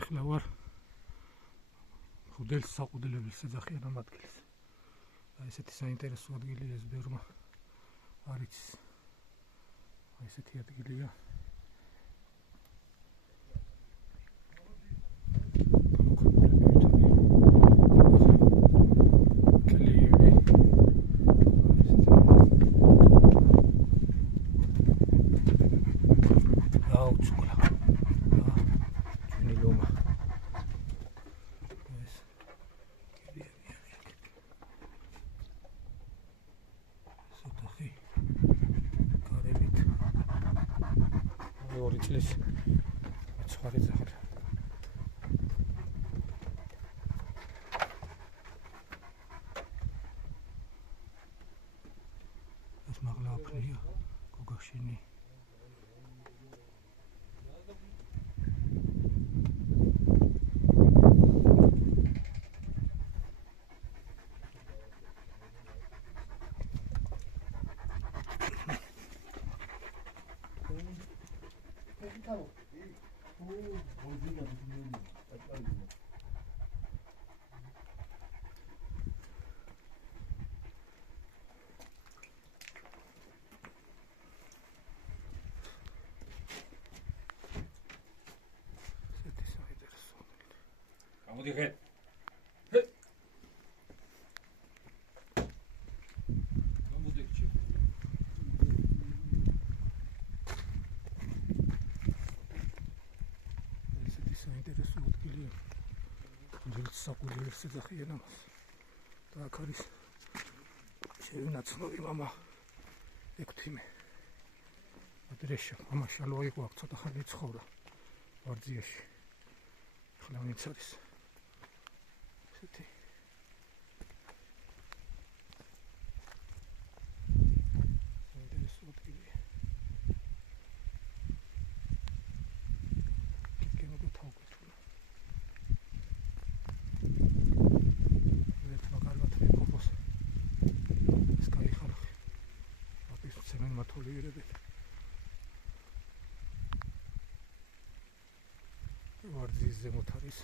ეხლა ვარ ხუდელს საყუდელების საძახიან ამ ადგილს. ესეთი საინტერესო ადგილია ეს ბევრმა არ იცის. ესეთი ადგილია. ორი წლის მეცხვარეზე ხარ. ეს მაღლა აფრია გოგაშინი. Amudike. Amudike. ესეთი საინტერესო ადგილია. ძილს საყუდელს ეძახიან ამას. და აქ არის შევინაცნობი მამა ექვთიმე. ადრეშა მამა შალვა იყო, აქ ცოტა ხანი ცხოვრა ვარძიაში. ახლა ვინც არის ესეთი საინტერესო ადგილია. კიკემოგო თავკეთულა. ეს მაგალითად მეკობს ეს გაიხარხი. აპის ცემენ მათოლიერები. ვარძის ზემოთ არის.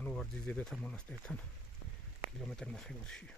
ანუ ვარძის დედათა მონასტერთან კილომეტრი ნახევარშია.